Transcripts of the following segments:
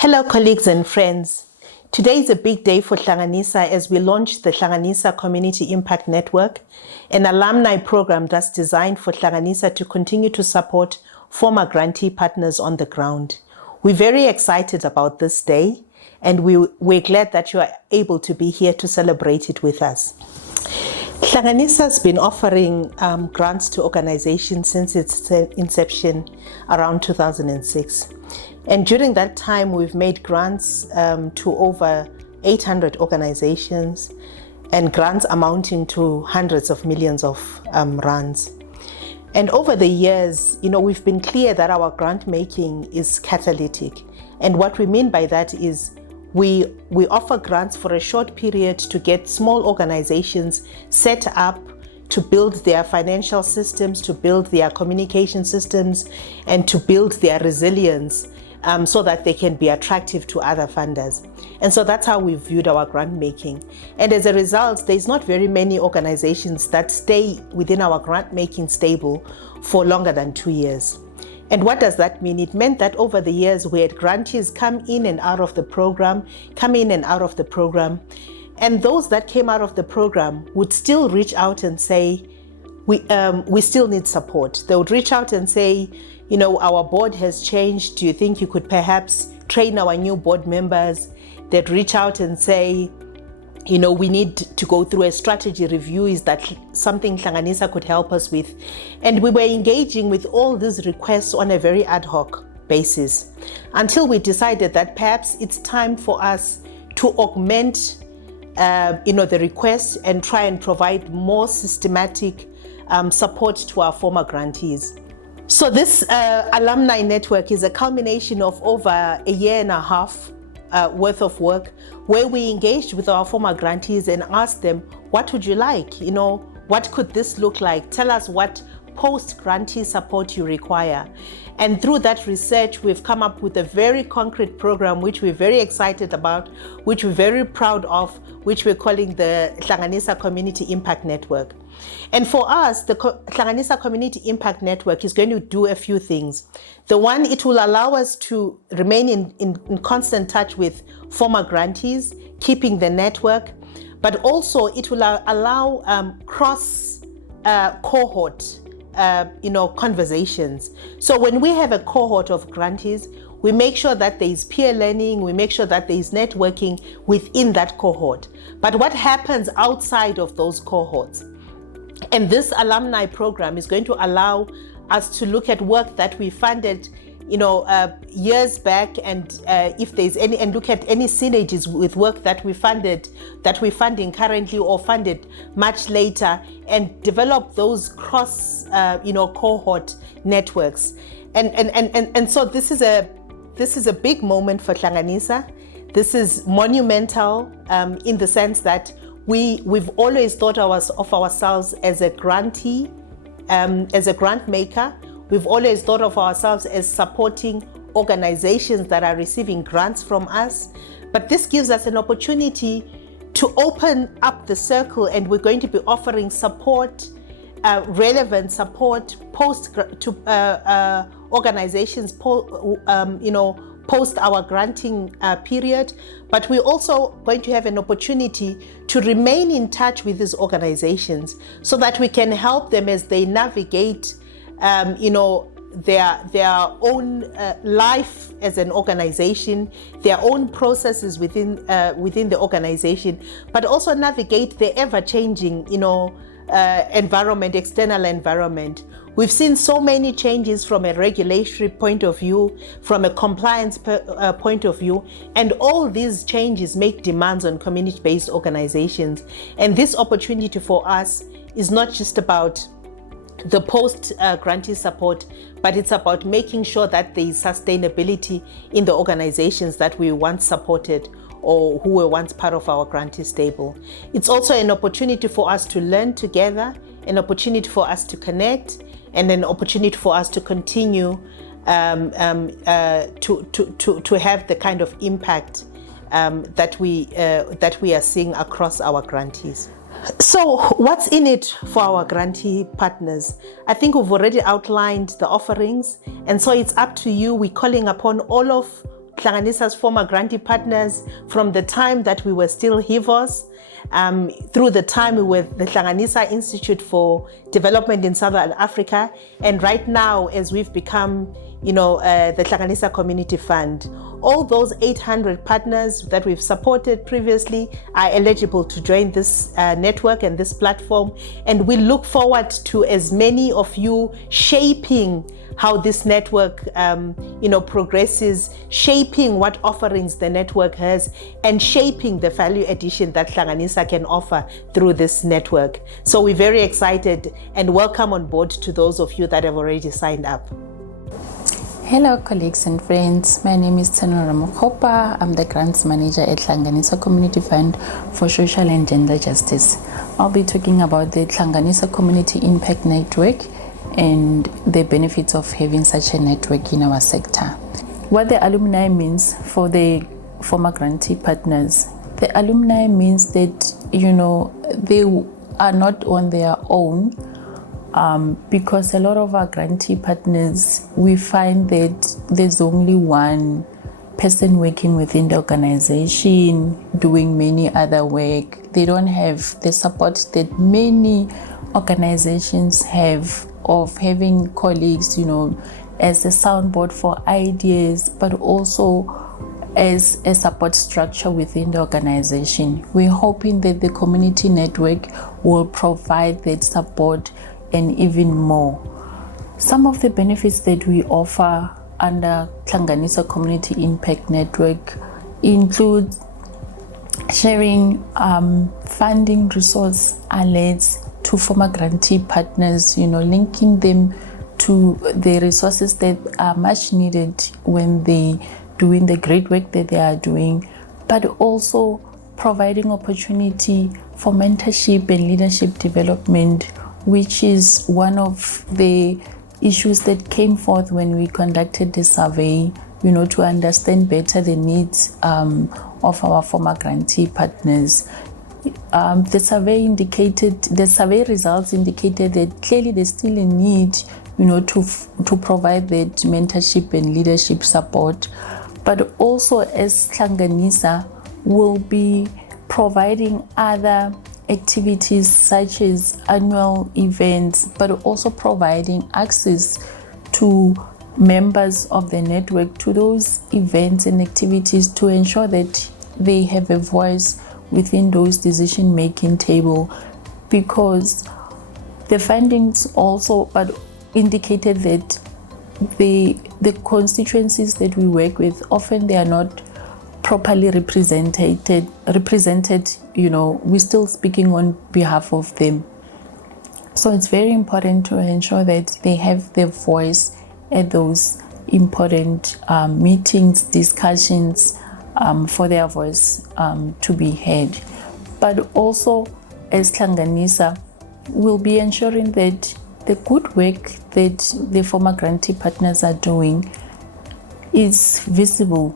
Hello colleagues and friends. Today is a big day for Hlanganisa as we launch the Hlanganisa Community Impact Network, an alumni program that's designed for Hlanganisa to continue to support former grantee partners on the ground. We're very excited about this day and we're glad that you are able to be here to celebrate it with us. Hlanganisa has been offering grants to organizations since its inception around 2006. And during that time, we've made grants to over 800 organizations and grants amounting to hundreds of millions of rands. And over the years, we've been clear that our grant making is catalytic. And what we mean by that is we offer grants for a short period to get small organizations set up to build their financial systems, to build their communication systems, and to build their resilience so that they can be attractive to other funders. And so that's how we viewed our grant making. And as a result, there's not very many organizations that stay within our grant making stable for longer than 2 years. And what does that mean? It meant that over the years we had grantees come in and out of the program, and those that came out of the program would still reach out and say, we still need support. They would reach out and say, our board has changed. Do you think you could perhaps train our new board members? They'd reach out and say, we need to go through a strategy review. Is that something Hlanganisa could help us with? And we were engaging with all these requests on a very ad hoc basis until we decided that perhaps it's time for us to augment the request and try and provide more systematic support to our former grantees. So this alumni network is a culmination of over a year and a half worth of work where we engaged with our former grantees and asked them, what would you like? What could this look like? Tell us what post-grantee support you require. And through that research, we've come up with a very concrete program, which we're very excited about, which we're very proud of, which we're calling the Hlanganisa Community Impact Network. And for us, the Hlanganisa Community Impact Network is going to do a few things. The one, it will allow us to remain in constant touch with former grantees, keeping the network, but also it will allow cross cohort conversations. So when we have a cohort of grantees, we make sure that there is peer learning, we make sure that there is networking within that cohort. But what happens outside of those cohorts? And this alumni program is going to allow us to look at work that we funded years back, and if there's any, and look at any synergies with work that we're funding currently or funded much later, and develop those cross cohort networks. And so this is a big moment for Hlanganisa. This is monumental in the sense that we've always thought of ourselves as a grantee, as a grant maker. We've always thought of ourselves as supporting organizations that are receiving grants from us. But this gives us an opportunity to open up the circle, and we're going to be offering support, relevant support to organizations post our granting period. But we're also going to have an opportunity to remain in touch with these organizations so that we can help them as they navigate their own life as an organization, their own processes within the organization, but also navigate the ever-changing environment, external environment. We've seen so many changes from a regulatory point of view, from a compliance point of view, and all these changes make demands on community-based organizations. And this opportunity for us is not just about the post-grantee support, but it's about making sure that there is sustainability in the organizations that we once supported or who were once part of our grantee stable. It's also an opportunity for us to learn together, an opportunity for us to connect, and an opportunity for us to continue to have the kind of impact that we are seeing across our grantees. So what's in it for our grantee partners? I think we've already outlined the offerings, and so it's up to you. We're calling upon all of Hlanganisa's former grantee partners from the time that we were still HIVOS, through the time we were the Hlanganisa Institute for Development in Southern Africa, and right now as we've become the Hlanganisa Community Fund. All those 800 partners that we've supported previously are eligible to join this network and this platform, and we look forward to as many of you shaping how this network progresses, shaping what offerings the network has, and shaping the value addition that Hlanganisa can offer through this network. So we're very excited, and welcome on board to those of you that have already signed up. Hello colleagues and friends, my name is Tsenora Mokhopa. I'm the Grants Manager at Hlanganisa Community Fund for Social and Gender Justice. I'll be talking about the Hlanganisa Community Impact Network and the benefits of having such a network in our sector. What the alumni means for the former grantee partners. The alumni means that, they are not on their own, because a lot of our grantee partners, we find that there's only one person working within the organization, doing many other work. They don't have the support that many organizations have of having colleagues, as a soundboard for ideas, but also as a support structure within the organization. We're hoping that the community network will provide that support and even more. Some of the benefits that we offer under Hlanganisa Community Impact Network include sharing funding resource alerts to former grantee partners, linking them to the resources that are much needed when they doing the great work that they are doing, but also providing opportunity for mentorship and leadership development, which is one of the issues that came forth when we conducted the survey, to understand better the needs of our former grantee partners. The survey results indicated that clearly there's still a need, to provide that mentorship and leadership support, but also as Hlanganisa will be providing other activities such as annual events, but also providing access to members of the network to those events and activities to ensure that they have a voice within those decision-making table, because the findings also indicated that the constituencies that we work with, often they are not properly represented, we're still speaking on behalf of them. So it's very important to ensure that they have their voice at those important meetings, discussions, for their voice to be heard. But also, as Hlanganisa, we'll be ensuring that the good work that the former grantee partners are doing is visible.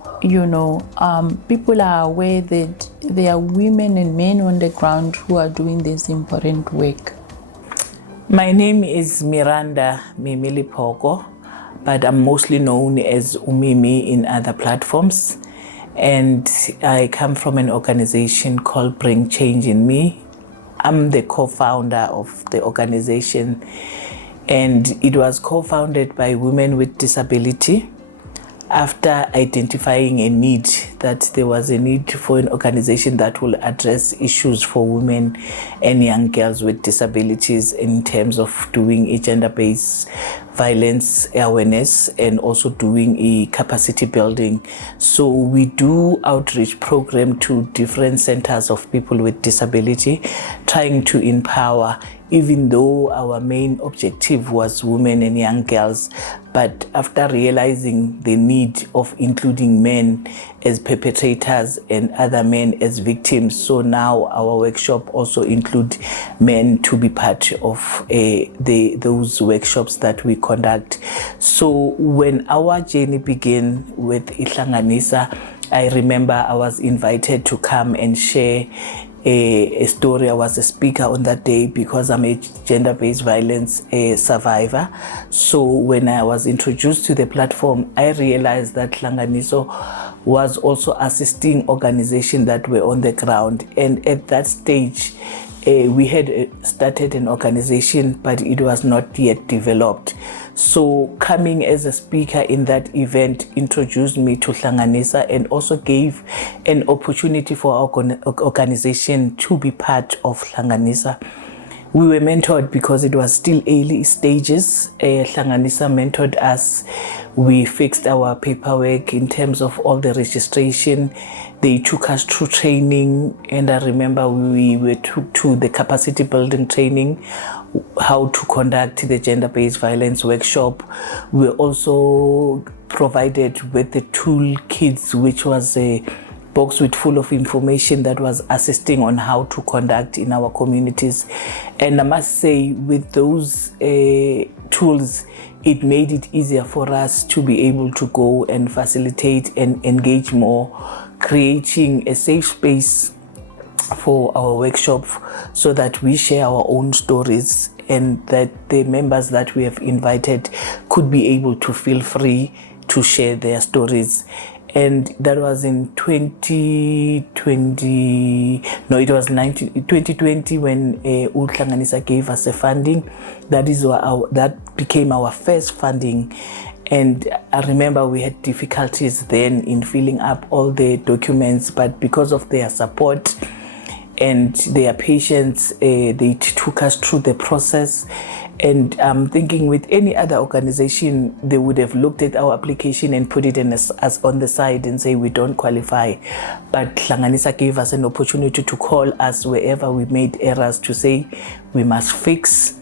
People are aware that there are women and men on the ground who are doing this important work. My name is Miranda Mimili Poko, but I'm mostly known as Umimi in other platforms. And I come from an organization called Bring Change in Me. I'm the co-founder of the organization, and it was co-founded by women with disability after identifying a need, that there was a need for an organization that will address issues for women and young girls with disabilities in terms of doing a gender-based violence awareness and also doing a capacity building. So we do outreach program to different centers of people with disability, trying to empower, even though our main objective was women and young girls. But after realizing the need of including men as perpetrators and other men as victims, so now our workshop also include men to be part of those workshops that we conduct. So when our journey began with Hlanganisa, I remember I was invited to come and share a story. I was a speaker on that day because I'm a gender-based violence survivor. So when I was introduced to the platform, I realized that Hlanganisa was also assisting organizations that were on the ground. And at that stage, we had started an organization, but it was not yet developed. So coming as a speaker in that event introduced me to Hlanganisa and also gave an opportunity for our organization to be part of Hlanganisa. We were mentored because it was still early stages. Hlanganisa mentored us. We fixed our paperwork in terms of all the registration. They took us through training, and I remember we were took to the capacity building training, how to conduct the gender-based violence workshop. We were also provided with the toolkits, which was a box with full of information that was assisting on how to conduct in our communities. And I must say, with those tools, it made it easier for us to be able to go and facilitate and engage more, creating a safe space for our workshop so that we share our own stories and that the members that we have invited could be able to feel free to share their stories. And that was in 2020 when Hlanganisa gave us a funding. That became our first funding. And I remember we had difficulties then in filling up all the documents, but because of their support and their patience, they took us through the process. And I'm thinking with any other organization, they would have looked at our application and put it as on the side and say we don't qualify. But Hlanganisa gave us an opportunity to call us wherever we made errors to say we must fix.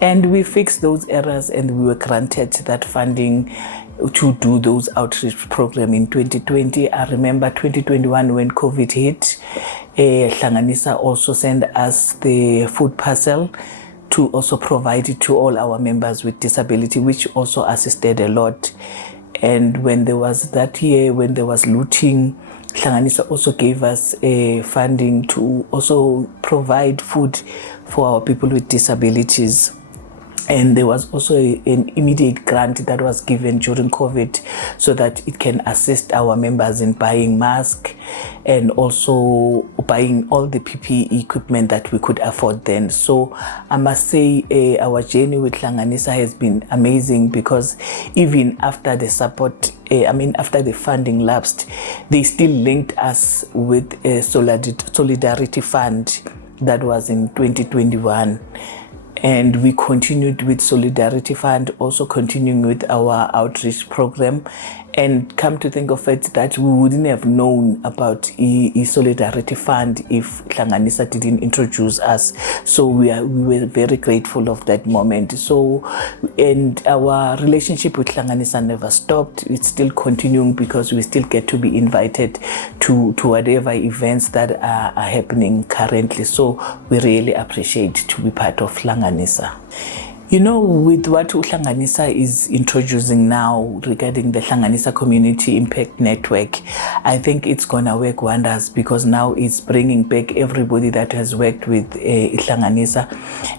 And we fixed those errors and we were granted that funding to do those outreach program in 2020. I remember 2021 when COVID hit, Hlanganisa also sent us the food parcel to also provide it to all our members with disability, which also assisted a lot. And when there was that year, when there was looting, Hlanganisa also gave us funding to also provide food for our people with disabilities. And there was also an immediate grant that was given during COVID so that it can assist our members in buying masks and also buying all the PPE equipment that we could afford then. So I must say our journey with Hlanganisa has been amazing because even after the support, after the funding lapsed, they still linked us with a solidarity fund that was in 2021. And we continued with Solidarity Fund, also continuing with our outreach program. And come to think of it, that we wouldn't have known about Solidarity Fund if Hlanganisa didn't introduce us. So we were very grateful of that moment. So, and our relationship with Hlanganisa never stopped. It's still continuing because we still get to be invited to whatever events that are happening currently. So we really appreciate to be part of Hlanganisa. You know, with what Hlanganisa is introducing now regarding the Hlanganisa Community Impact Network, I think it's going to work wonders because now it's bringing back everybody that has worked with Hlanganisa.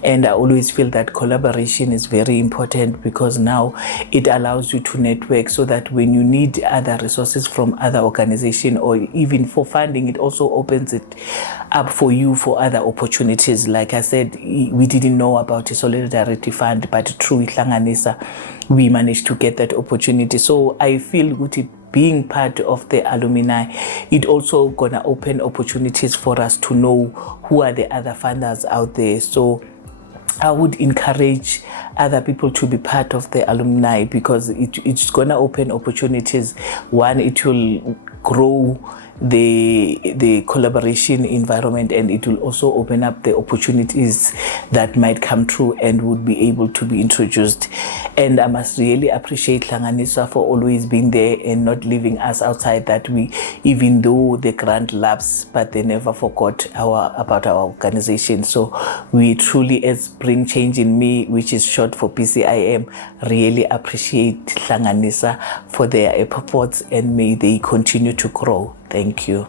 And I always feel that collaboration is very important because now it allows you to network so that when you need other resources from other organizations or even for funding, it also opens it up for you for other opportunities. Like I said, we didn't know about the Solidarity Fund, but through Hlanganisa, we managed to get that opportunity. So I feel with it being part of the alumni, it also gonna open opportunities for us to know who are the other funders out there. So I would encourage other people to be part of the alumni because it's gonna open opportunities. One, it will grow the collaboration environment, and it will also open up the opportunities that might come through and would be able to be introduced. And I must really appreciate Hlanganisa for always being there and not leaving us outside, that we, even though the grant lapsed, but they never forgot about our organization. So we truly, as Bring Change in Me, which is short for PCIM, really appreciate Hlanganisa for their efforts, and may they continue to grow. Thank you.